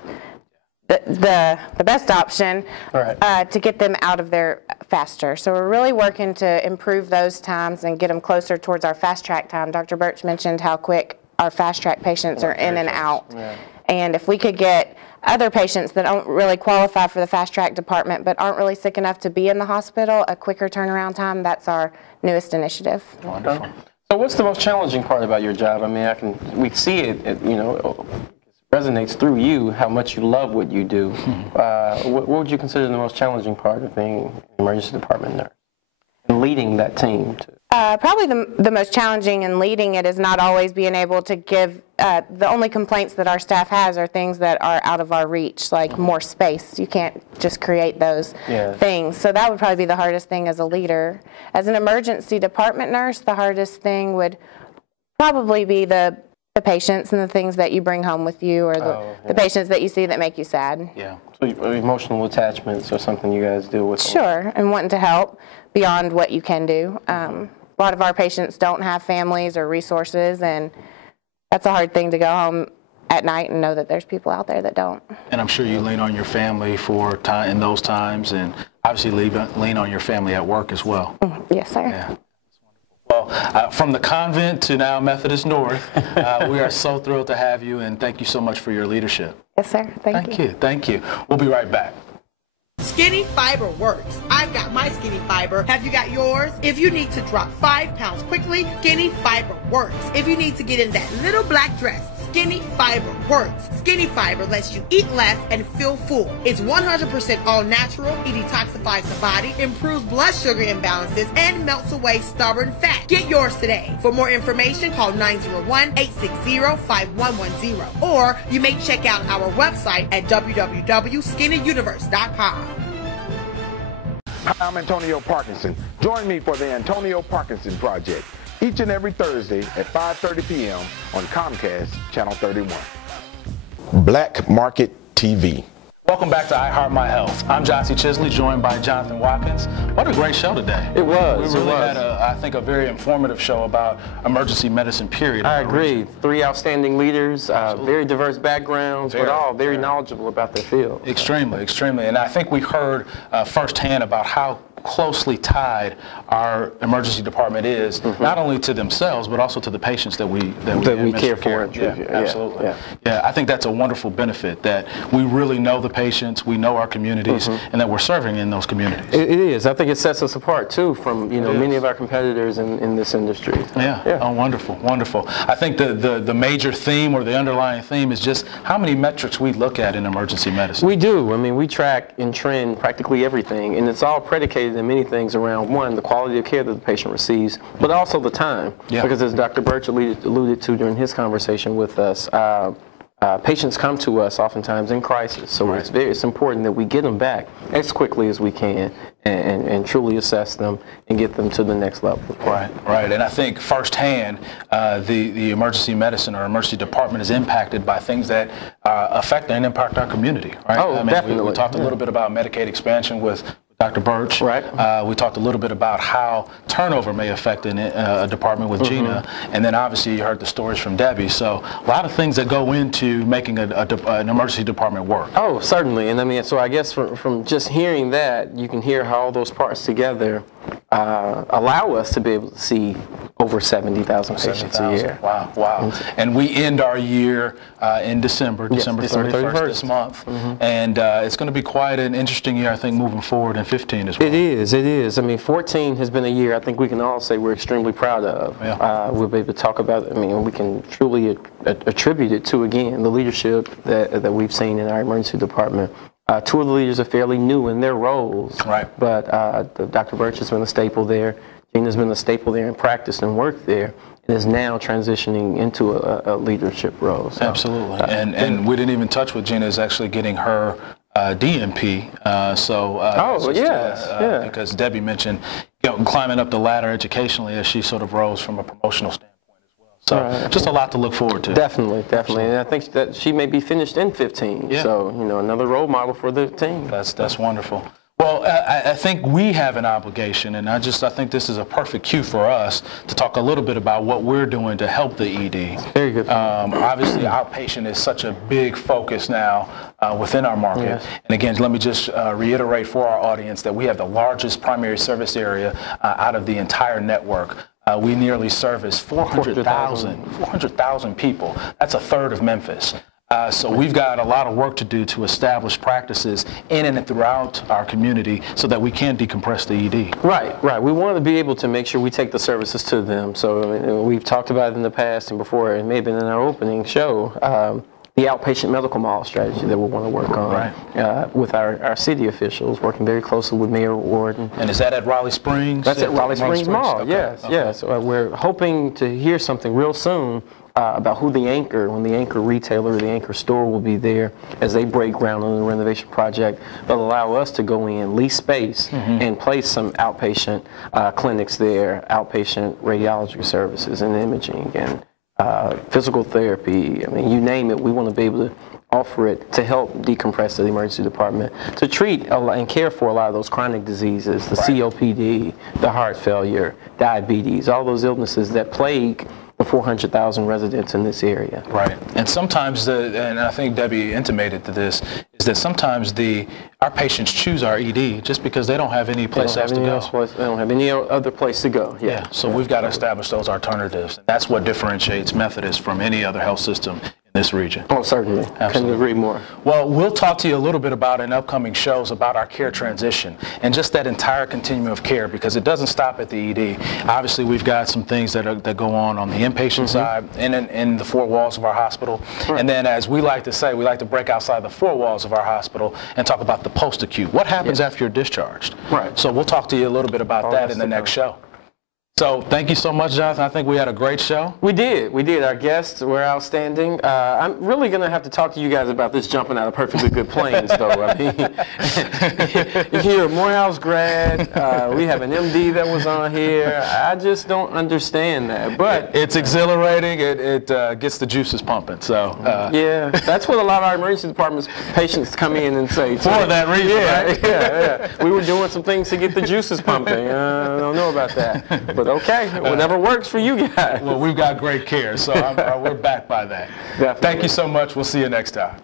the best option, to get them out of there faster. So we're really working to improve those times and get them closer towards our fast track time. Dr. Burch mentioned how quick our fast track patients are in and out. Yeah. And if we could get other patients that don't really qualify for the fast track department but aren't really sick enough to be in the hospital, a quicker turnaround time, that's our newest initiative. Wonderful. So what's the most challenging part about your job? I mean, we see it, you know, resonates through you how much you love what you do. What would you consider the most challenging part of being an emergency department nurse and leading that team? Probably the most challenging in leading it is not always being able to give, the only complaints that our staff has are things that are out of our reach, like more space. You can't just create those things. So that would probably be the hardest thing as a leader. As an emergency department nurse, the hardest thing would probably be the patients and the things that you bring home with you, or the patients that you see that make you sad. Yeah. So emotional attachments or something you guys deal with? Sure, and wanting to help beyond what you can do. A lot of our patients don't have families or resources, and that's a hard thing to go home at night and know that there's people out there that don't. And I'm sure you lean on your family for time in those times, and obviously lean on your family at work as well. Yes, sir. Yeah. Well, from the convent to now Methodist North, we are so thrilled to have you, and thank you so much for your leadership. Yes, sir. Thank you. Thank you. We'll be right back. Skinny Fiber works. I've got my Skinny Fiber. Have you got yours? If you need to drop 5 pounds quickly, Skinny Fiber works. If you need to get in that little black dress, Skinny Fiber works. Skinny Fiber lets you eat less and feel full. It's 100% all natural. It detoxifies the body, improves blood sugar imbalances, and melts away stubborn fat. Get yours today. For more information, call 901-860-5110. Or you may check out our website at www.skinnyuniverse.com. Hi, I'm Antonio Parkinson. Join me for the Antonio Parkinson Project each and every Thursday at 5:30 p.m. on Comcast Channel 31. Black Market TV. Welcome back to I Heart My Health. I'm Gyasi Chisley, joined by Jonathan Watkins. What a great show today. It was. We really had, I think, a very informative show about emergency medicine, period. I agree. 3 outstanding leaders, very diverse backgrounds, but all very knowledgeable about their field. Extremely, extremely. And I think we heard firsthand about how closely tied our emergency department is, not only to themselves, but also to the patients that we care for. Absolutely. Yeah, I think that's a wonderful benefit, that we really know the patients, we know our communities, and that we're serving in those communities. It is. I think it sets us apart too from many of our competitors in this industry. Yeah. Oh, wonderful, wonderful. I think the major theme or the underlying theme is just how many metrics we look at in emergency medicine. We do. I mean, we track and trend practically everything, and it's all predicated in many things around, one, the quality of care that the patient receives, but also the time. Because as Dr. Burch alluded to during his conversation with us, patients come to us oftentimes in crisis, so it's important that we get them back as quickly as we can and truly assess them and get them to the next level. Right. And I think firsthand, the emergency medicine or emergency department is impacted by things that affect and impact our community. Right? Oh, definitely. We talked a little bit about Medicaid expansion with Dr. Burch. Right. We talked a little bit about how turnover may affect a department with Gina, and then obviously you heard the stories from Debby. So a lot of things that go into making an emergency department work. Oh, certainly. And I mean, so I guess from just hearing that, you can hear how all those parts together allow us to be able to see over 70,000 patients a year. Wow, wow. And we end our year in December 31st this month. And it's going to be quite an interesting year, I think, moving forward in 15 as well. It is. I mean, 14 has been a year I think we can all say we're extremely proud of. Yeah. We'll be able to talk about it. I mean, we can truly attribute it to, again, the leadership that we've seen in our emergency department. Two of the leaders are fairly new in their roles. Right. But Dr. Burch has been a staple there. Gina's been a staple there and practiced and worked there, and is now transitioning into a leadership role. So, absolutely. And we didn't even touch with Gina is actually getting her DMP. Because Debby mentioned, climbing up the ladder educationally as she sort of rose from a promotional standpoint. So just a lot to look forward to. Definitely. And I think that she may be finished in 15. Yeah. So, another role model for the team. That's wonderful. Well, I think we have an obligation, and I think this is a perfect cue for us to talk a little bit about what we're doing to help the ED. Very good. Obviously, outpatient is such a big focus now within our market. Yes. And again, let me just reiterate for our audience that we have the largest primary service area out of the entire network. We nearly service 400,000 people. That's a third of Memphis. So we've got a lot of work to do to establish practices in and throughout our community so that we can decompress the ED. Right. We want to be able to make sure we take the services to them. So we've talked about it in the past and before, it may have been in our opening show, the outpatient medical model strategy that we want to work on with our city officials, working very closely with Mayor Warden. And is that at Raleigh Springs? That's at Raleigh Springs Mall, okay. Yes. We're hoping to hear something real soon about who the anchor retailer, the anchor store will be there as they break ground on the renovation project. They'll allow us to go in, lease space, and place some outpatient clinics there, outpatient radiology services and imaging and physical therapy. I mean, you name it, we want to be able to offer it to help decompress the emergency department, to treat and care for a lot of those chronic diseases, the COPD, the heart failure, diabetes, all those illnesses that plague the 400,000 residents in this area. Right. And sometimes, and I think Debby intimated to this, is that sometimes our patients choose our ED just because they don't have any place else to go. They don't have any other place to go. Yeah. So we've got to establish those alternatives. And that's what differentiates Methodist from any other health system in this region. Oh, certainly. Couldn't agree more. Well, we'll talk to you a little bit about in upcoming shows about our care transition and just that entire continuum of care, because it doesn't stop at the ED. Obviously, we've got some things that go on the inpatient side and in the four walls of our hospital. Right. And then, as we like to say, we like to break outside the four walls of our hospital and talk about the post-acute. What happens after you're discharged? Right. So we'll talk to you a little bit about that in the next show. So thank you so much, Jonathan. I think we had a great show. We did. Our guests were outstanding. I'm really going to have to talk to you guys about this jumping out of perfectly good planes, though. I mean, you're a Morehouse grad. We have an MD that was on here. I just don't understand that. But it's exhilarating. It gets the juices pumping. So yeah, that's what a lot of our emergency department's patients come in and say. For that reason, right? Yeah. We were doing some things to get the juices pumping. I don't know about that, but okay, whatever works for you guys. Well, we've got great care, so we're backed by that. Definitely. Thank you so much. We'll see you next time.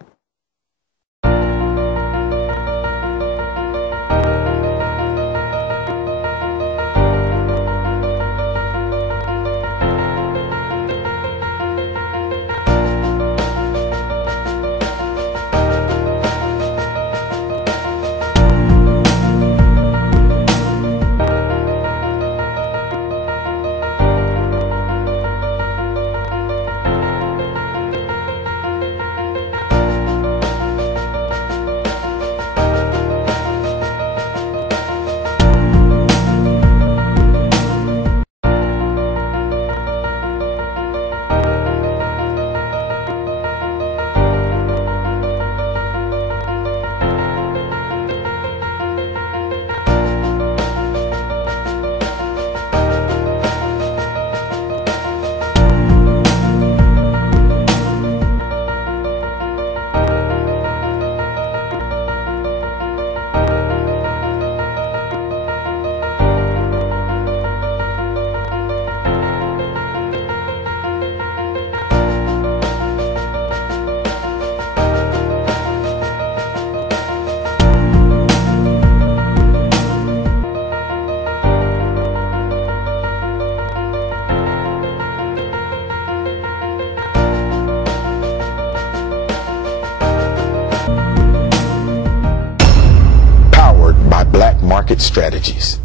Market Strategies.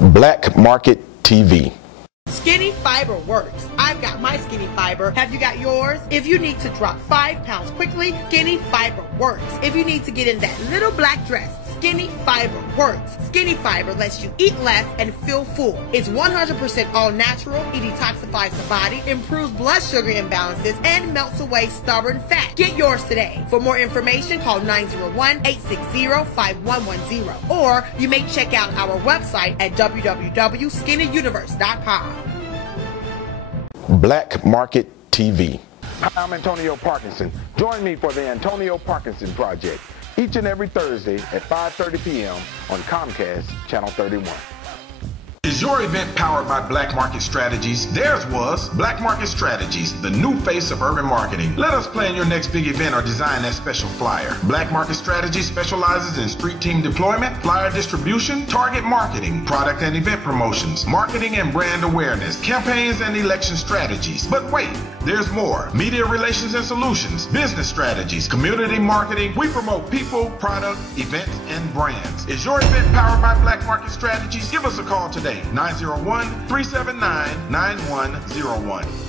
Black Market TV. Skinny Fiber works. I've got my Skinny Fiber. Have you got yours? If you need to drop 5 pounds quickly, Skinny Fiber works. If you need to get in that little black dress, Skinny Fiber works. Skinny Fiber lets you eat less and feel full. It's 100% all natural. It detoxifies the body, improves blood sugar imbalances, and melts away stubborn fat. Get yours today. For more information, call 901-860-5110. Or you may check out our website at www.skinnyuniverse.com. Black Market TV. Hi, I'm Antonio Parkinson. Join me for the Antonio Parkinson Project each and every Thursday at 5:30 p.m. on Comcast, Channel 31. Is your event powered by Black Market Strategies? Theirs was Black Market Strategies, the new face of urban marketing. Let us plan your next big event or design that special flyer. Black Market Strategies specializes in street team deployment, flyer distribution, target marketing, product and event promotions, marketing and brand awareness, campaigns and election strategies. But wait, there's more. Media relations and solutions, business strategies, community marketing. We promote people, product, events, and brands. Is your event powered by Black Market Strategies? Give us a call today. 901-379-9101.